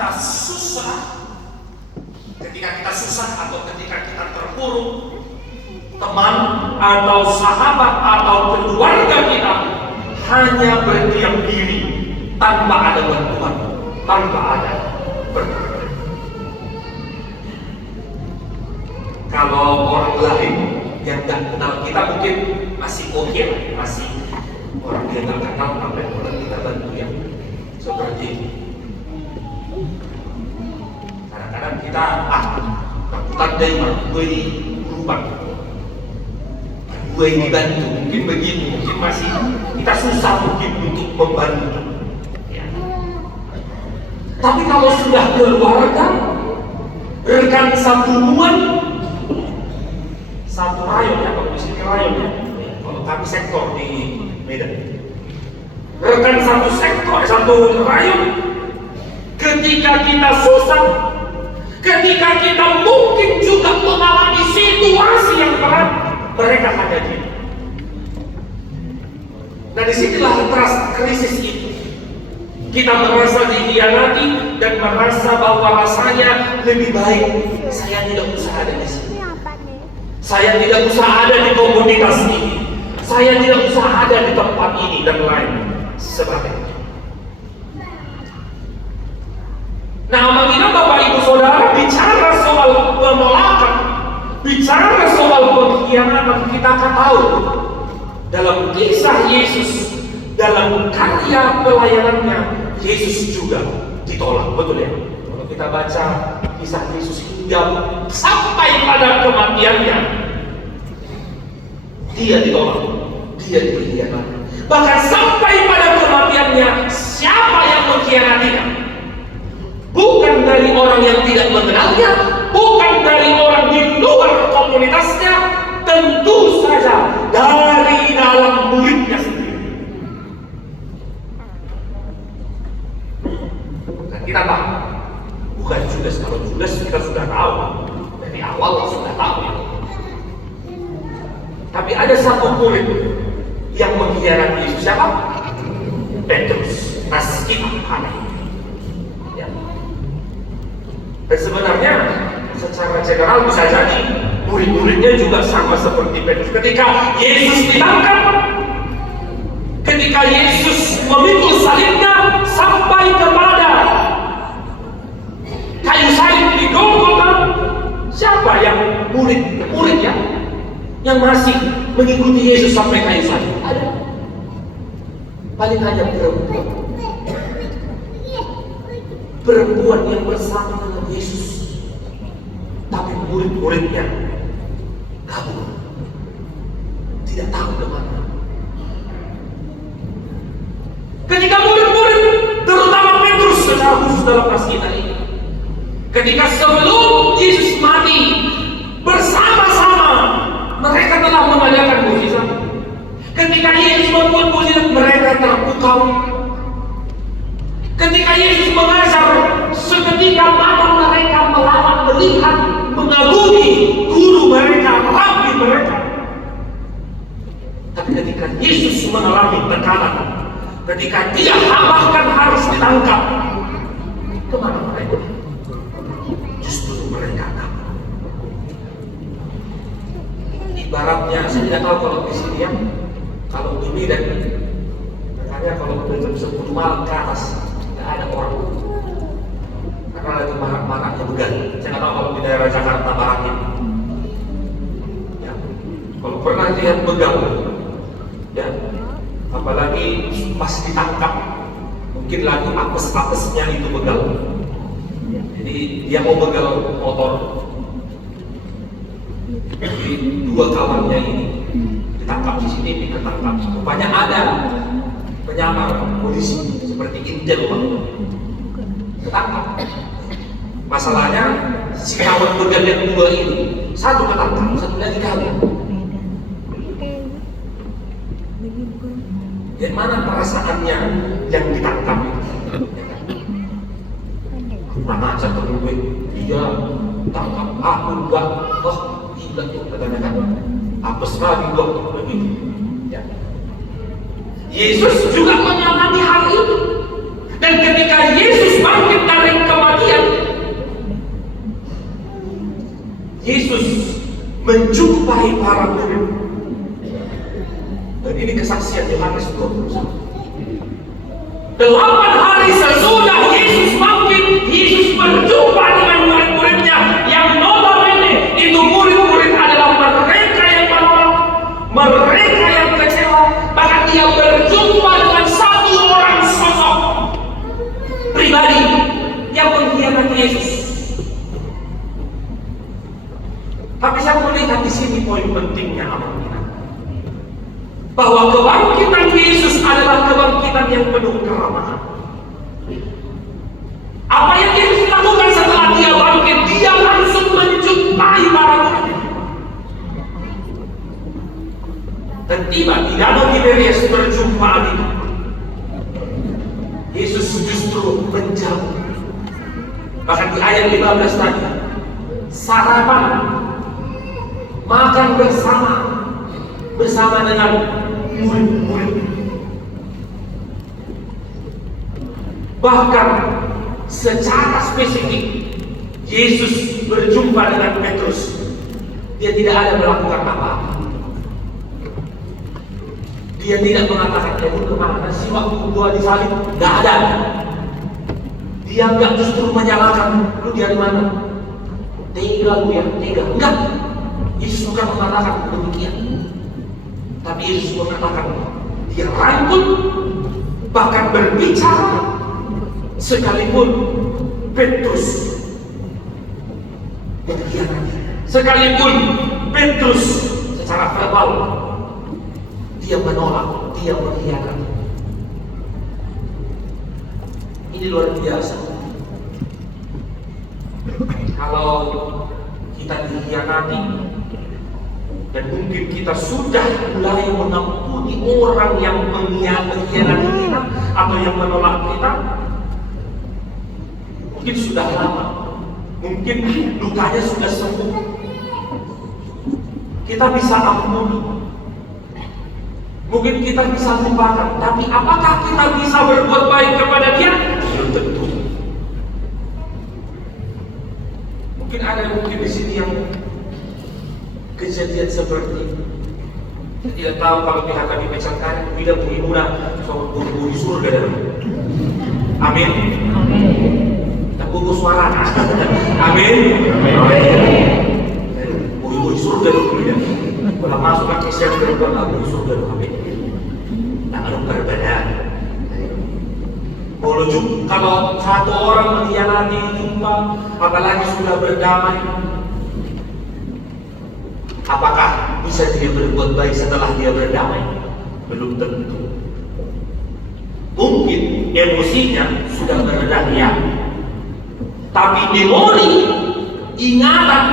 kita susah, atau ketika kita terpuruk, teman atau sahabat atau keluarga kita hanya berdiam diri tanpa ada bantuan, tanpa ada pertolongan. Kalau orang lain yang tidak kenal kita mungkin masih oke, masih orang yang tidak kenal sampai orang kita bantu yang seperti ini. Kadang-kadang kita takutan dari gue ini berubah, gue ini bantu, mungkin begini, mungkin masih kita susah mungkin untuk membantu. Ya. Tapi kalau sudah keluarga, rekan satuan, satu rayon ya, kalau di sini rayon ya, kalau kami sektor di Medan, rekan satu sektor, satu rayon, ketika kita susah, ketika kita mungkin juga mengalami situasi yang berat, mereka hadir. Nah disinilah trust krisis itu. Kita merasa dikhianati dan merasa bahwa rasanya lebih baik saya tidak usah ada di sini. Saya tidak usah ada di komunitas ini. Saya tidak usah ada di tempat ini dan lain sebagainya. Nah, apabila Bapak Ibu Saudara bicara soal penolakan, bicara soal pengkhianatan, kita akan tahu dalam kisah Yesus, dalam karya pelayanannya, Yesus juga ditolak, betul ya? Kalau kita baca kisah Yesus hingga sampai pada kematiannya, dia ditolak, dia dikhianati. Bahkan sampai pada kematiannya, siapa yang mengkhianatinya? Bukan dari orang yang tidak mengenalnya, bukan dari orang di luar komunitasnya, tentu saja dari dalam muridnya sendiri. Dan kita tahu, bukan Judas. Kalau Judas kita sudah tahu, dari awal sudah tahu ya. Tapi ada satu murid yang mengkhianati Yesus, siapa? Petrus. Nas kita aneh. Dan sebenarnya secara general bisa jadi murid-muridnya juga sama seperti Petrus. Ketika Yesus ditangkap, ketika Yesus memikul salibnya sampai kepada kayu salib di Golgota, siapa yang murid-muridnya yang masih mengikuti Yesus sampai kayu salib? Ada. Paling hanya perempuan yang bersama dengan Yesus, tapi murid-muridnya kabur, tidak tahu kemana. Ketika murid-murid, terutama Petrus secara khusus dalam pasien ini, ketika sebelum Yesus mati, bersama-sama mereka telah mengadakan mukjizat. Ketika Yesus membuat mukjizat, mereka terpukau. Ketika Yesus mengajar, seketika mata mereka melihat, mengagumi guru mereka, rabi mereka. Tapi ketika Yesus mengalami tekanan, ketika dia bahkan harus ditangkap, kemana mereka? Justru mereka kabur. Ibaratnya, saya tidak tahu kalau di sini ya, kalau di Medan, makanya kalau jam 10 malam ke atas, ada orang karena lagi maraknya begal. Saya nggak tahu kalau di daerah Jakarta Barat ini ya, kalau pernah lihat begal ya, apalagi pas ditangkap mungkin lagi apes-apesnya itu begal, jadi dia mau begal motor, jadi dua kawannya ini ditangkap di sini, ditangkap. Rupanya ada penyamar polisi seperti intel ketangkap. Masalahnya si kawan begal yang dua ini, satu ketangkap, satu lagi kabur. Bagaimana perasaannya yang ditangkap? Kurang ajar ke gue, dia tangkap aku enggak, gila tuh katanya kan, apes lagi gua begitu. Ya. Yesus juga mengalami hal itu. Dan ketika Yesus bangkit dari kematian, Yesus menjumpai para murid. Dan ini kesaksian Yohanes 21. 8 hari sesudah Yesus bangkit, Yesus berjumpa dengan murid-muridnya yang notabene itu murid-murid adalah mereka yang menolak, mereka yang kecewa. Bahkan dia berjumpa dengan satu orang sosok pribadi yang mengkhianati Yesus. Tapi saya melihat di sini poin pentingnya aman-aman, bahwa kebangkitan Yesus adalah kebangkitan yang penuh keramahan. Apa yang Yesus lakukan setelah dia bangkit? Dia langsung menjumpai para murid. Dan tiba di Danau Tiberias perjumpaan itu, Yesus justru menjauh. Bahkan di ayat 15 tadi, sarapan, makan bersama dengan murid-murid. Bahkan secara spesifik Yesus berjumpa dengan Petrus. Dia tidak ada melakukan apa-apa. Dia tidak mengatakan, "Kamu kemana sih waktu gua disalib?" Nggak ada. Dia nggak justru menyalahkan, "Lu dari mana? Tega lu ya, tega." Enggak. Yesus bukan mengatakan demikian. Tapi Yesus mengatakan, dia rangkul, bahkan berbicara, sekalipun Petrus mengkhianati, sekalipun Petrus secara verbal dia menolak, dia mengkhianati. Ini luar biasa. Kalau kita dikhianati, dan mungkin kita sudah mulai mengampuni orang yang mengkhianati kita atau yang menolak kita, mungkin sudah lama, mungkin lukanya sudah sembuh, kita bisa ampuni, mungkin kita bisa lupakan. Tapi apakah kita bisa berbuat baik kepada dia? Belum tentu. Mungkin ada di sini yang kejadian seperti itu. Saya tidak tahu kalau pihak kami Mecankari tidak menghibuna soal buku di surga dan amin. Dan buku suara. Amin. Buku di surga dulu ya. Kalau masuk ke Islam berbuat buku surga dulu. Amin. Nah, kalau berbeda. Kalau satu orang mengkhianati jumpa, apalagi sudah berdamai, apakah bisa dia berbuat baik setelah dia berdamai? Belum tentu. Mungkin emosinya sudah mereda ya, tapi memori, ingatan,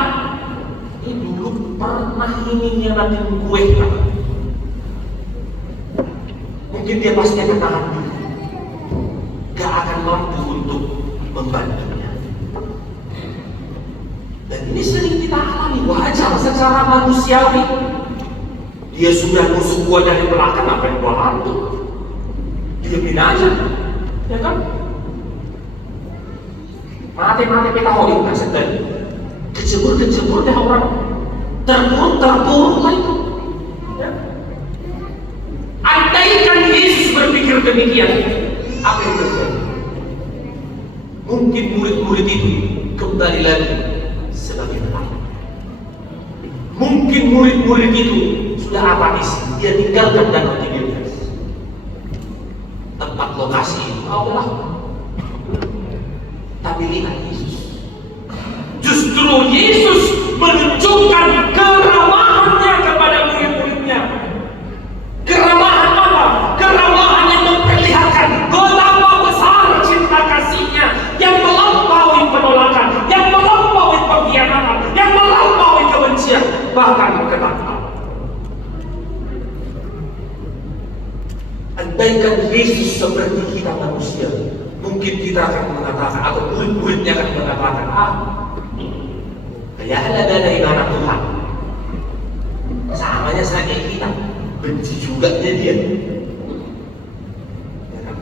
ini dulu pernah ini nyianatin gue. Mungkin dia pasti akan tahan dulu, gak akan mampu untuk membantunya. Dan ini sering kita alami, wajar secara manusiawi. Dia sudah nusuk gua dari belakang, apa yang gua bantu? Diemin aja, ya kan? Mati-mati kita holik kan sedang kecebur deh orang, terpuruk lah itu. Ya. Andaikan Yesus berpikir demikian, apa yang terjadi? Mungkin murid-murid itu kembali lagi sebagai nelayan. Mungkin murid-murid itu sudah apatis, dia tinggalkan Danau Tiberias. Tempat lokasi itu Allah. Tapi lihat Yesus. Justru Yesus menunjukkan keramahannya kepada murid-muridnya. Keramahan apa? Keramahan yang memperlihatkan betapa besar cinta kasihnya, yang melampaui penolakan, yang melampaui pengkhianatan, yang melampaui kebencian, bahkan ketakutan. Andaikan Yesus seperti kita manusia, mungkin kita akan mengatakan, atau murid-muridnya akan mengatakan, kayaknya ada ibarat Tuhan. Samanya saya kayak kita, benci juga dia. Ya kan?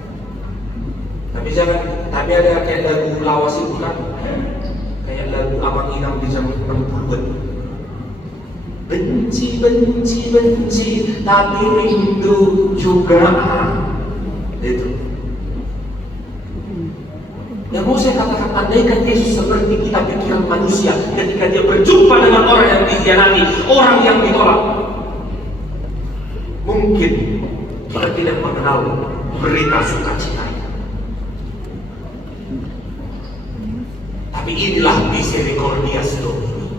Tapi ada kayak lagu lawas itu kan, kayak lagu Abang Inam di zaman 60-an. benci, tapi rindu juga. Itu. Yang mau saya katakan, andaikan Yesus seperti kita pikiran manusia ketika dia berjumpa dengan orang yang dikhianati, orang yang ditolak, mungkin kita tidak mengenal berita sukacita. Tapi inilah misericordias Domini.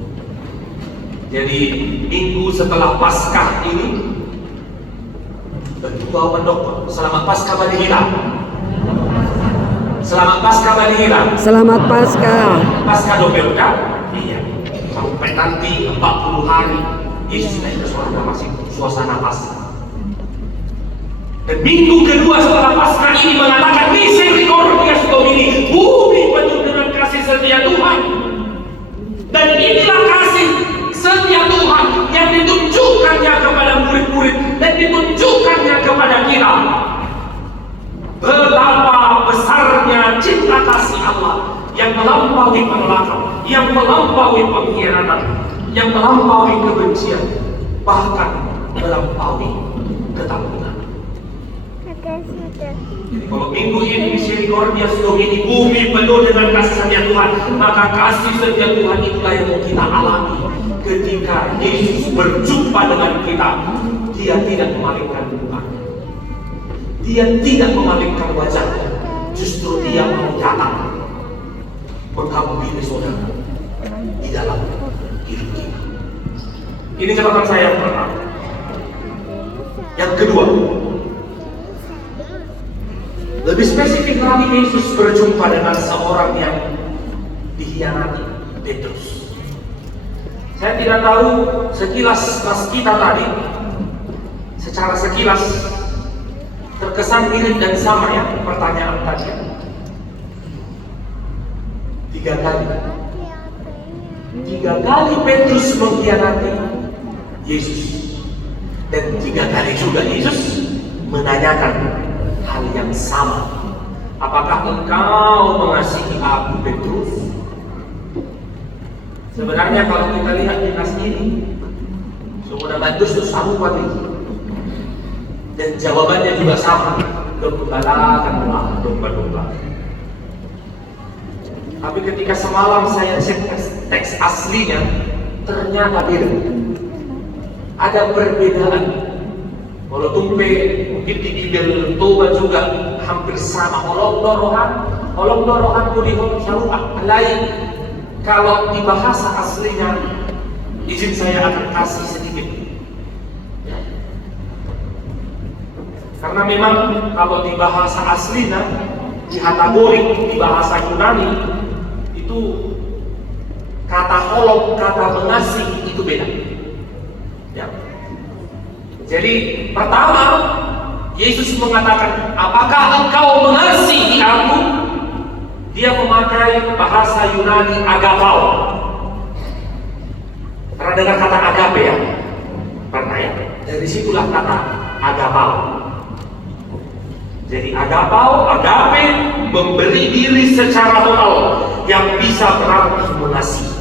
Jadi minggu setelah Paskah ini, Ketua Pendopo, selamat Paskah bagi kita. Selamat Paskah bagi kita. Selamat Paskah. Paskah Dobel kan? Iya. Sampai nanti 40 hari Yesus naik ke surga, masih suasana Paskah. Dan minggu kedua setelah Paskah ini mengatakan misericordias Domini, bumi penuh dengan kasih setia Tuhan. Dan inilah kasih setia Tuhan yang ditunjukkannya kepada murid-murid dan ditunjukkannya kepada kita. Betapa besarnya cinta kasih Allah yang melampaui penolakan, yang melampaui pengkhianatan, yang melampaui kebencian, bahkan melampaui ketakutan. Jadi kalau minggu ini misericordias Domini, bumi penuh dengan kasih setia Tuhan, maka kasih setia Tuhan itulah yang mau kita alami ketika Yesus berjumpa dengan kita. Dia tidak memalingkan muka, dia tidak memalingkan wajahnya, justru dia mau datang menghampiri saudara di dalam hidup kita. Ini catatan saya yang pertama. Yang kedua, lebih spesifik lagi, Yesus berjumpa dengan seorang yang dikhianati, Petrus. Saya tidak tahu sekilas nas kita tadi, secara sekilas terkesan mirip dan sama ya pertanyaan tadi. 3 kali. 3 kali Petrus mengkhianati Yesus. Dan 3 kali juga Yesus menanyakan hal yang sama. Apakah engkau mengasihi aku, Petrus? Sebenarnya kalau kita lihat di nas ini, semua Petrus itu sama pada itu. Dan jawabannya juga sama, gembalakanlah domba-domba. Tapi ketika semalam saya cek teks aslinya, ternyata beda. Ada perbedaan. Kalau tumpe mungkin di Bibel Toba juga hampir sama. Holong dorohan kudihon syaruah lain. Kalau di bahasa aslinya, izin saya akan kasih sedikit. Karena memang kalau di bahasa aslinya, di kategori di bahasa Yunani itu kata holong, kata mengasihi itu beda. Ya. Jadi pertama Yesus mengatakan, apakah engkau mengasihi aku? Dia memakai bahasa Yunani agapao. Pernah dengar kata agape ya? Pernah ya? Dari situlah kata agapao. Jadi agape memberi diri secara total yang bisa berarti mengasihi.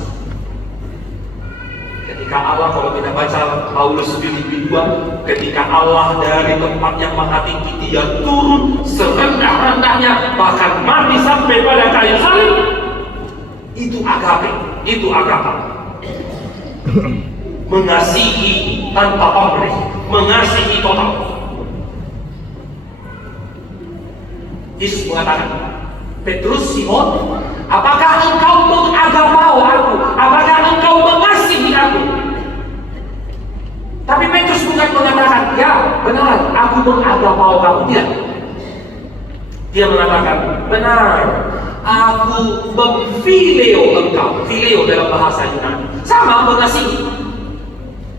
Ketika Allah, kalau kita baca Paulus Filipi 2, ketika Allah dari tempat yang maha tinggi dia turun serendah-rendahnya, bahkan mati sampai pada kayu salib, itu agape, itu agape. Mengasihi tanpa pamrih, mengasihi total. Yesus mengatakan, Petrus, Simon, apakah engkau mengagapau aku? Apakah engkau mengasihi aku? Tapi Petrus bukan mengatakan, ya benar, aku mengagapau kamu. Tidak. Dia mengatakan, benar, aku memfileo engkau. Fileo dalam bahasa Yunani sama mengasihi,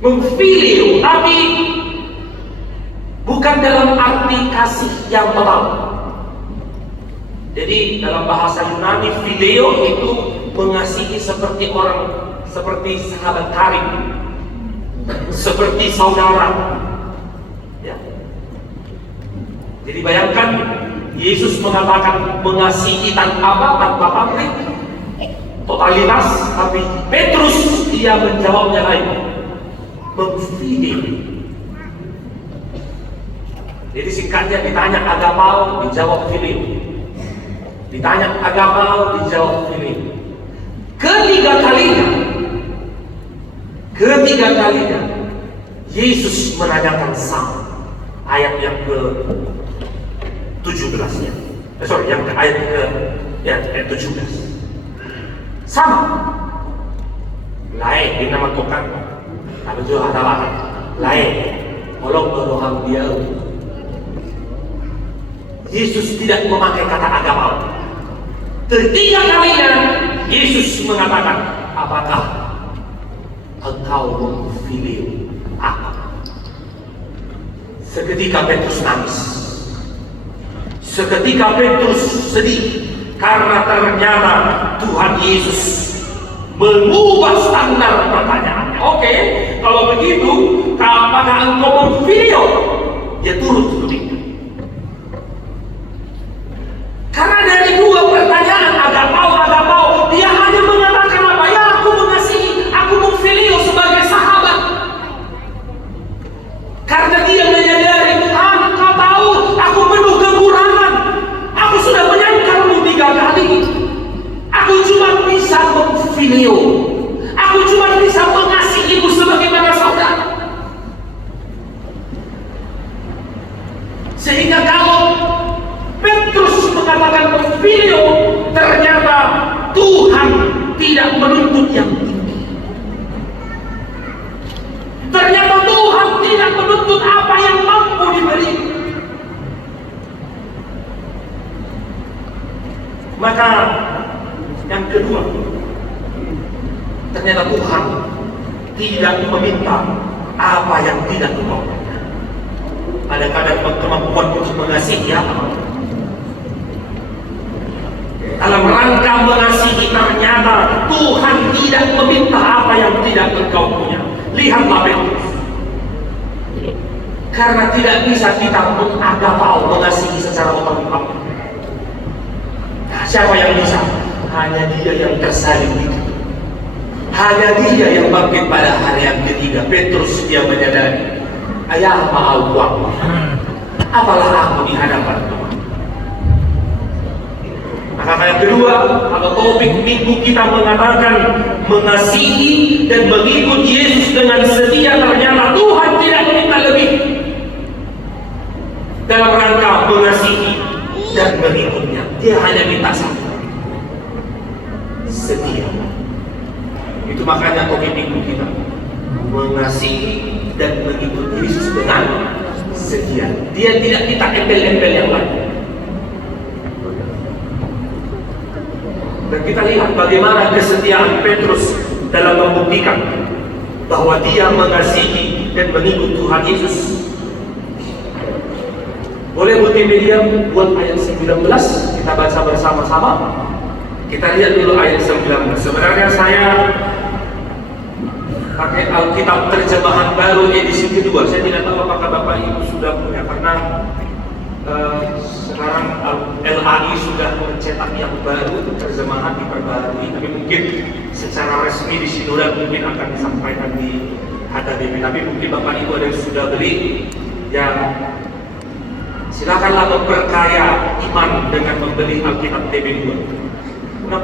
memfileo, tapi bukan dalam arti kasih yang total. Jadi dalam bahasa Yunani, fileo itu mengasihi seperti orang, seperti sahabat karib, seperti saudara. Ya. Jadi bayangkan Yesus mengatakan mengasihi tanpa pamrih, totalitas, tapi Petrus dia menjawabnya lain. memfeeding. Jadi singkatnya, ditanya agapao, dijawab filio. Ditanya agapao, dijawab filio. Ketiga kalinya Yesus menanyakan sama. Ayat yang ke-17 ya. Ayat ke-17. Sama. Lain di nama Tuhan. Tapi juga ada lain. Tolong beroham dia. Yesus tidak memakai kata agama. Ketiga kalinya Yesus mengatakan, apakah engkau memfilio aku? Seketika Petrus nangis. Seketika Petrus sedih karena ternyata Tuhan Yesus mengubah standar pertanyaannya. Oke, kalau begitu, apakah engkau memfilio? Dia turut sedih. Karena dari dua pertanyaan agapao, dia hanya mengatakan apa? Ya, aku mengasihi, aku memfilio sebagai sahabat. Karena dia menyadari, Tuhan, Engkau tahu aku penuh kekurangan. Aku sudah menyangkalmu 3 kali. Aku cuma bisa memfilio. Aku cuma bisa mengasihimu sebagaimana saudara. Sehingga kalau Petrus mengatakan memfilio, ternyata Tuhan tidak menuntut yang tinggi. Ternyata Tuhan tidak menuntut apa yang mampu diberi. Maka yang kedua, ternyata Tuhan tidak meminta apa yang tidak mau. Ada kadang kemampuan untuk mengasihi apa? Dalam rangka mengasihi, ternyata Tuhan tidak meminta apa yang tidak engkau punya. Lihatlah Petrus. Karena tidak bisa kita mengagapau, mengasihi secara otomatis. Nah, siapa yang bisa? Hanya Dia yang tersalib itu. Hanya Dia yang bangkit pada hari yang ketiga. Petrus dia menyadari, ayah maaf aku. Apalah aku di hadapan Tuhan. Maka yang kedua, kalau topik minggu kita mengatakan mengasihi dan mengikut Yesus dengan setia, ternyata Tuhan tidak meminta lebih dalam rangka mengasihi dan mengikutnya. Dia hanya minta satu, setia. Itu makanya topik minggu kita, mengasihi dan mengikut Yesus dengan setia. Dia tidak minta embel-embel yang lain. Dan kita lihat bagaimana kesetiaan Petrus dalam membuktikan bahwa dia mengasihi dan mengikut Tuhan Yesus. Boleh multimedia buat ayat 19, kita baca bersama-sama. Kita lihat dulu ayat 19. Sebenarnya saya pakai Alkitab terjemahan baru edisi kedua. Saya tidak tahu apakah Bapak Ibu sudah punya, karena sekarang LAI sudah mencetak yang baru, terjemahan diperbarui, tapi mungkin secara resmi di Sinodal mungkin akan disampaikan di HKBP. Tapi mungkin Bapak Ibu ada yang sudah beli, ya silakanlah memperkaya iman dengan membeli Alkitab TB2. Nah,